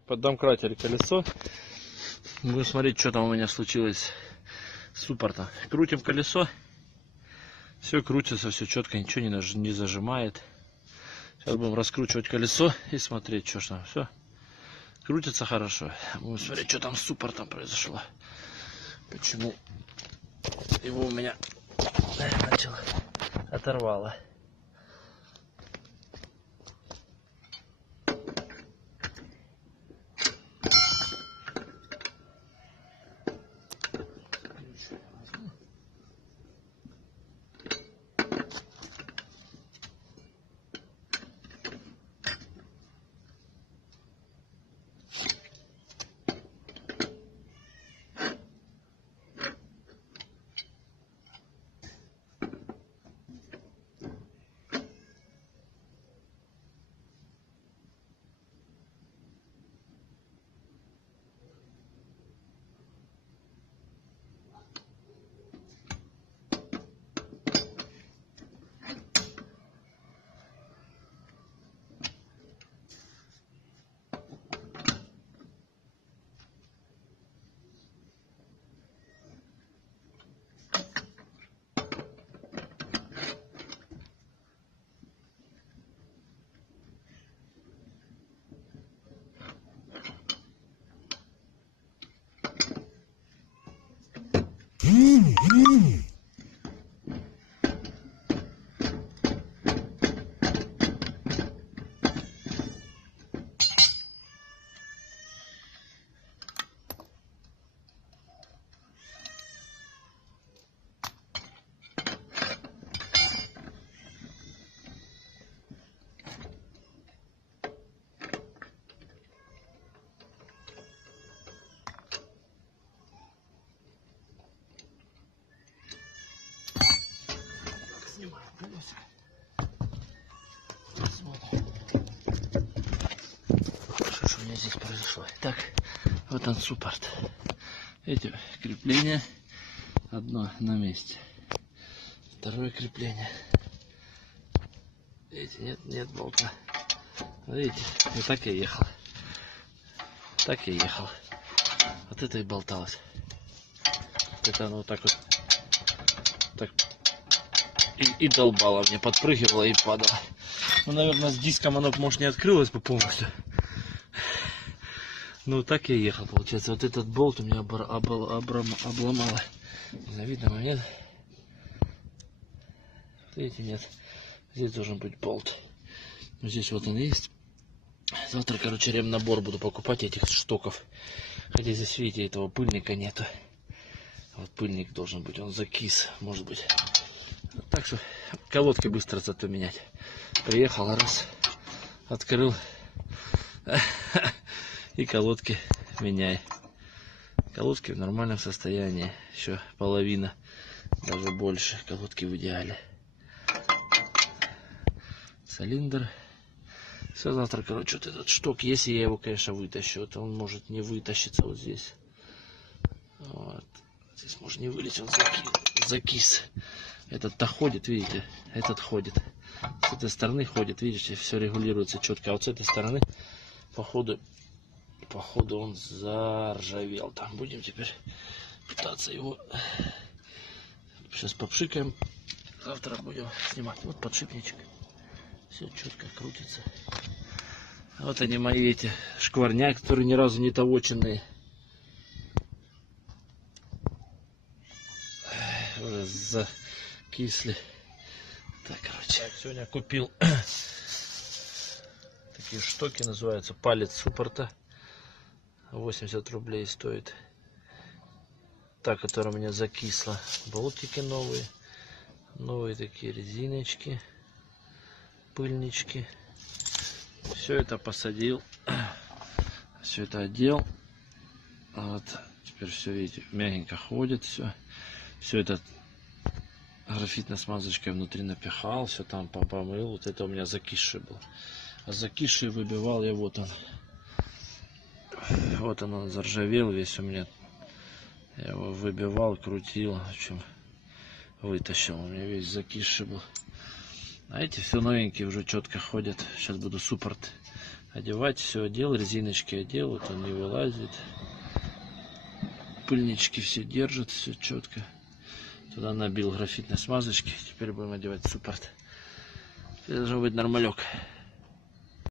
Поддомкратили колесо. Будем смотреть, что там у меня случилось с суппортом. Крутим колесо. Все крутится, все четко, ничего не зажимает. Сейчас будем раскручивать колесо и смотреть, что там. Все крутится хорошо. Будем смотреть, что там с суппортом произошло. Почему его у меня начало оторвало. Снимаем колесико. Смотрим. Что же у меня здесь произошло? Так, вот он суппорт. Эти крепления. Одно на месте. Второе крепление. Видите, нет болта. Видите, и так я ехал. Так я ехал. Вот это и болталось. Вот это оно вот так вот. Так. И долбало мне, подпрыгивало и падало. Ну, наверное, с диском оно, может, не открылось бы полностью. Ну, так я ехал, получается. Вот этот болт у меня обломало. Видно, нет? Видите, нет. Здесь должен быть болт. Здесь вот он есть. Завтра, короче, ремнабор буду покупать этих штоков. Хотя здесь, видите, этого пыльника нету. Вот пыльник должен быть, он закис, может быть. Так что колодки быстро зато менять. Приехал, раз, открыл и колодки меняй. Колодки в нормальном состоянии. Еще половина, даже больше. Колодки в идеале. Цилиндр. Все, завтра, короче, вот этот шток, если я его, конечно, вытащу, вот он может не вытащиться вот здесь. Вот. Здесь может не вылезть, он закис. Этот-то ходит, видите, этот ходит. С этой стороны ходит, видите, все регулируется четко. А вот с этой стороны, походу он заржавел. Там будем теперь пытаться его. Сейчас попшикаем. Завтра будем снимать. Вот подшипничек. Все четко крутится. Вот они мои эти шкварня, которые ни разу не толоченные. Уже закисли. Так, короче, сегодня купил такие штоки, называются палец суппорта. 80 рублей стоит. Та, которая у меня закисла. Болтики новые. Новые такие резиночки. Пыльнички. Все это посадил. Все это одел. Вот. Теперь все, видите, мягенько ходит. Все это графитной смазочкой внутри напихал. Все там помыл. Вот это у меня закисший был. А закисший выбивал я, вот он. Вот он заржавел весь у меня. Я его выбивал, крутил. В общем, вытащил. У меня весь закисший был. А эти все новенькие уже четко ходят. Сейчас буду суппорт одевать. Все одел, резиночки одел, вот он не вылазит. Пыльнички все держат, все четко. Туда набил графитной смазочки. Теперь будем одевать суппорт. Должен быть нормалек.